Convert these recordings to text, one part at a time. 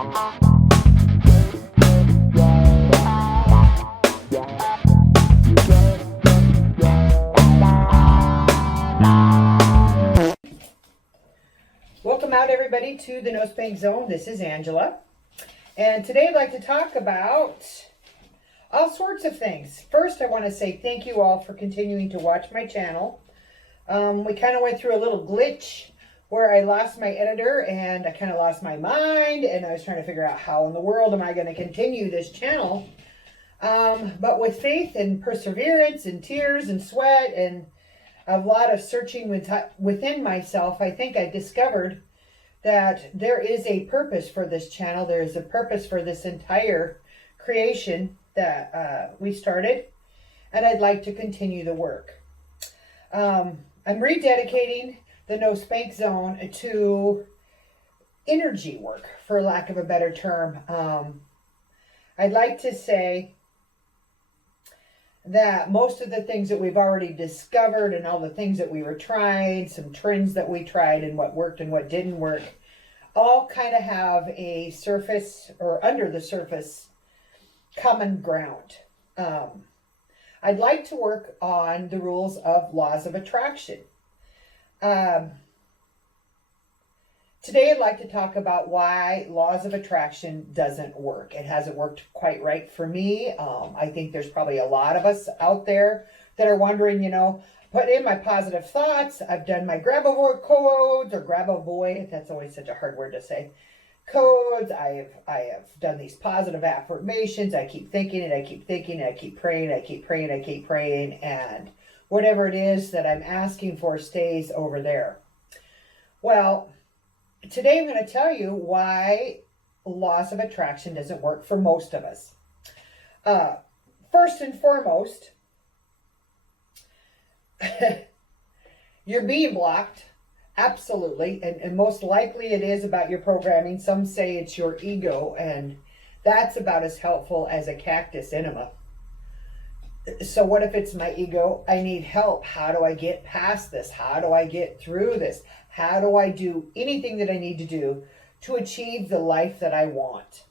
Welcome out, everybody, to the No Spank Zone. This is Angela, and today I'd like to talk about all sorts of things. First, I want to say thank you all for continuing to watch my channel. We kind of went through a little glitch where I lost my editor and I kind of lost my mind, and I was trying to figure out how in the world am I going to continue this channel. But with faith and perseverance and tears and sweat and a lot of searching within myself, I think I discovered that there is a purpose for this channel. There is a purpose for this entire creation that we started, and I'd like to continue the work. I'm rededicating the No Spank Zone to energy work, for lack of a better term. I'd like to say that most of the things that we've already discovered and all the things that we were trying, some trends that we tried and what worked and what didn't work, all kind of have a surface or under the surface common ground. I'd like to work on the rules of laws of attraction. Today I'd like to talk about why laws of attraction doesn't work. It hasn't worked quite right for me. I think there's probably a lot of us out there that are wondering, put in my positive thoughts. I've done my grab a void codes or grab a void. That's always such a hard word to say. Codes. I have done these positive affirmations. I keep thinking it. I keep thinking it. I keep praying. I keep praying. I keep praying. And whatever it is that I'm asking for stays over there. Well, today I'm going to tell you why laws of attraction doesn't work for most of us. First and foremost, you're being blocked. Absolutely. And most likely it is about your programming. Some say it's your ego, and that's about as helpful as a cactus enema. So what if it's my ego? I need help. How do I get past this? How do I get through this? How do I do anything that I need to do to achieve the life that I want?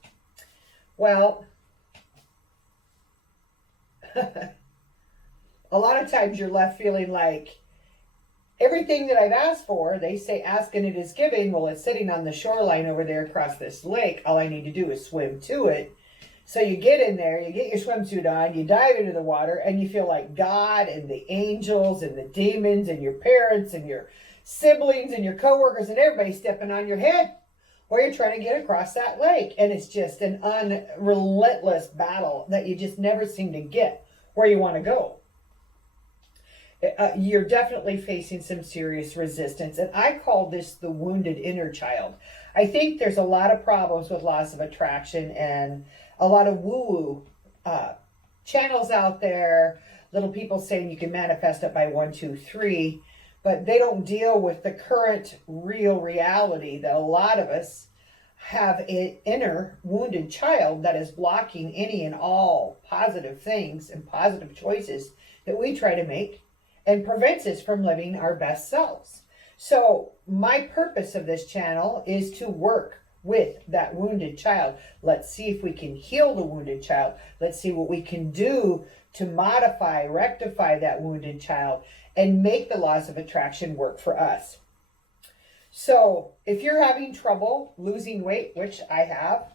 Well, a lot of times you're left feeling like everything that I've asked for, they say ask and it is given. Well, it's sitting on the shoreline over there across this lake. All I need to do is swim to it. So you get in there, you get your swimsuit on, you dive into the water, and you feel like God and the angels and the demons and your parents and your siblings and your coworkers and everybody stepping on your head while you're trying to get across that lake. And it's just an unrelentless battle that you just never seem to get where you want to go. You're definitely facing some serious resistance. And I call this the wounded inner child. I think there's a lot of problems with laws of attraction and a lot of woo-woo channels out there. Little people saying you can manifest it by 1, 2, 3. But they don't deal with the current real reality that a lot of us have an inner wounded child that is blocking any and all positive things and positive choices that we try to make, and prevents us from living our best selves. So my purpose of this channel is to work with that wounded child. Let's see if we can heal the wounded child. Let's see what we can do to modify, rectify that wounded child, and make the laws of attraction work for us. So if you're having trouble losing weight, which I have,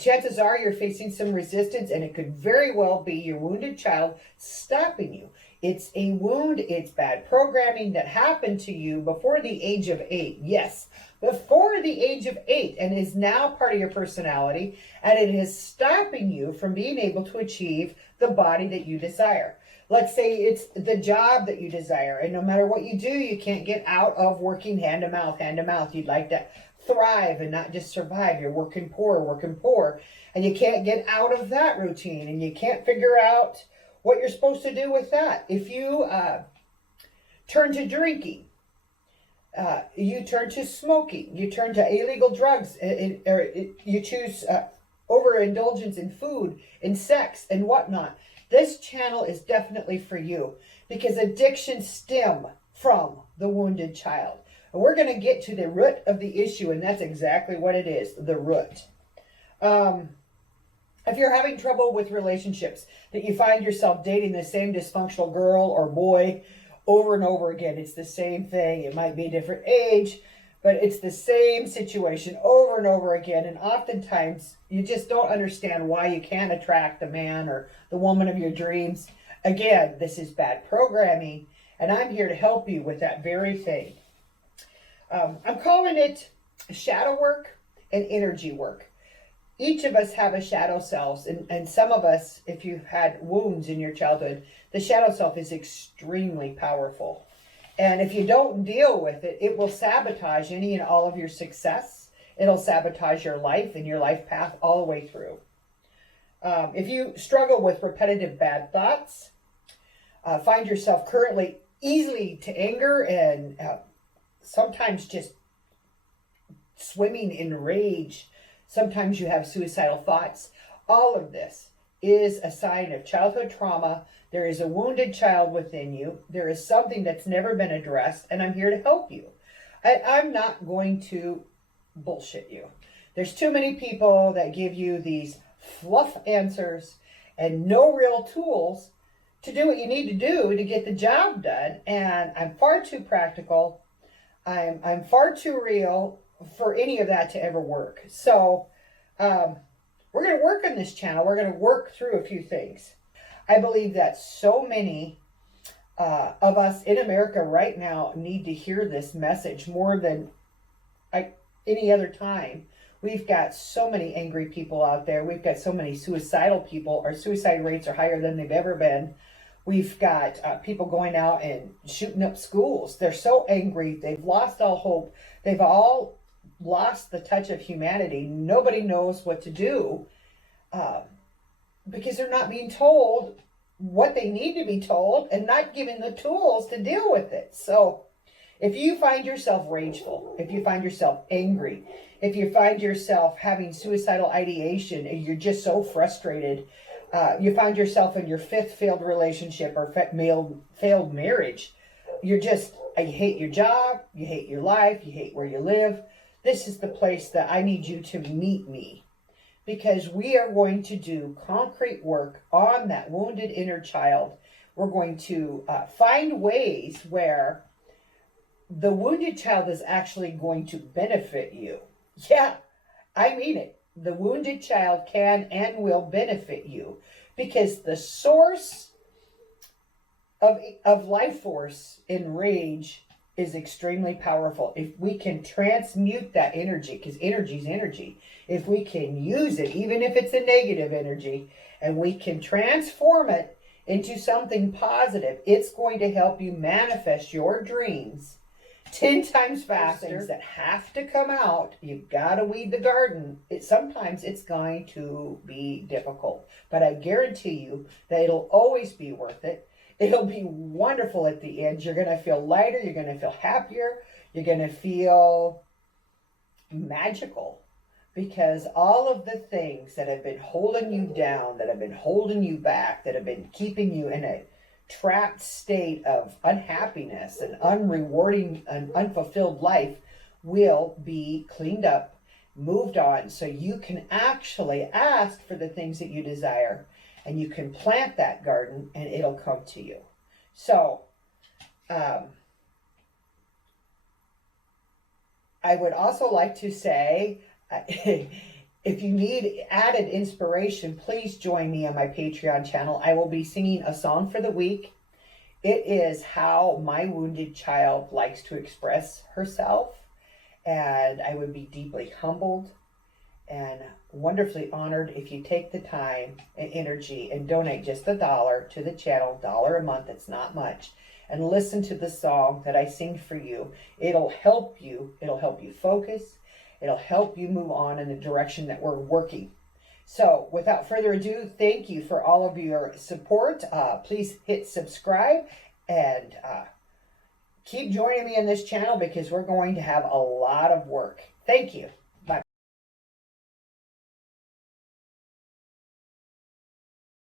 chances are you're facing some resistance, and it could very well be your wounded child stopping you. It's a wound, it's bad programming that happened to you before the age of 8. Yes, before the age of 8, and is now part of your personality, and it is stopping you from being able to achieve the body that you desire. Let's say it's the job that you desire, and no matter what you do, you can't get out of working hand to mouth, hand to mouth. You'd like to thrive and not just survive. You're working poor, and you can't get out of that routine, and you can't figure out what you're supposed to do with that. If you turn to drinking, you turn to smoking, you turn to illegal drugs, or you choose overindulgence in food, in sex, and whatnot, this channel is definitely for you, because addictions stem from the wounded child. And we're going to get to the root of the issue, and that's exactly what it is, the root. If you're having trouble with relationships, that you find yourself dating the same dysfunctional girl or boy over and over again, it's the same thing. It might be a different age, but it's the same situation over and over again. And oftentimes you just don't understand why you can't attract the man or the woman of your dreams. Again, this is bad programming, and I'm here to help you with that very thing. I'm calling it shadow work and energy work. Each of us have a shadow self, and some of us, if you've had wounds in your childhood, the shadow self is extremely powerful. And if you don't deal with it, it will sabotage any and all of your success. It'll sabotage your life and your life path all the way through. If you struggle with repetitive bad thoughts, find yourself currently easily to anger and sometimes just swimming in rage, sometimes you have suicidal thoughts, all of this is a sign of childhood trauma. There is a wounded child within you. There is something that's never been addressed, and I'm here to help you. I'm not going to bullshit you. There's too many people that give you these fluff answers and no real tools to do what you need to do to get the job done. And I'm far too practical. I'm far too real for any of that to ever work. So we're going to work on this channel. We're going to work through a few things. I believe that so many of us in America right now need to hear this message more than any other time. We've got so many angry people out there. We've got so many suicidal people. Our suicide rates are higher than they've ever been. We've got people going out and shooting up schools. They're so angry. They've lost all hope. They've all lost the touch of humanity. Nobody knows what to do because they're not being told what they need to be told and not given the tools to deal with it. So if you find yourself rageful, if you find yourself angry, if you find yourself having suicidal ideation and you're just so frustrated, you find yourself in your fifth failed relationship or failed marriage, you hate your job, you hate your life, you hate where you live, this is the place that I need you to meet me, because we are going to do concrete work on that wounded inner child. We're going to find ways where the wounded child is actually going to benefit you. Yeah, I mean it. The wounded child can and will benefit you, because the source of life force in rage is extremely powerful. If we can transmute that energy, because energy is energy, if we can use it, even if it's a negative energy, and we can transform it into something positive, it's going to help you manifest your dreams 10 times faster. Things that have to come out, you've got to weed the garden. Sometimes it's going to be difficult, but I guarantee you that it'll always be worth it. It'll be wonderful at the end. You're going to feel lighter. You're going to feel happier. You're going to feel magical, because all of the things that have been holding you down, that have been holding you back, that have been keeping you in a trapped state of unhappiness and unrewarding and unfulfilled life will be cleaned up, moved on, so you can actually ask for the things that you desire, and you can plant that garden and it'll come to you. So I would also like to say, if you need added inspiration, please join me on my Patreon channel. I will be singing a song for the week. It is how my wounded child likes to express herself, and I would be deeply humbled and wonderfully honored if you take the time and energy and donate just $1 to the channel, $1 a month. It's not much. And listen to the song that I sing for you. It'll help you. It'll help you focus. It'll help you move on in the direction that we're working. So without further ado, thank you for all of your support. Please hit subscribe and keep joining me on this channel, because we're going to have a lot of work. Thank you.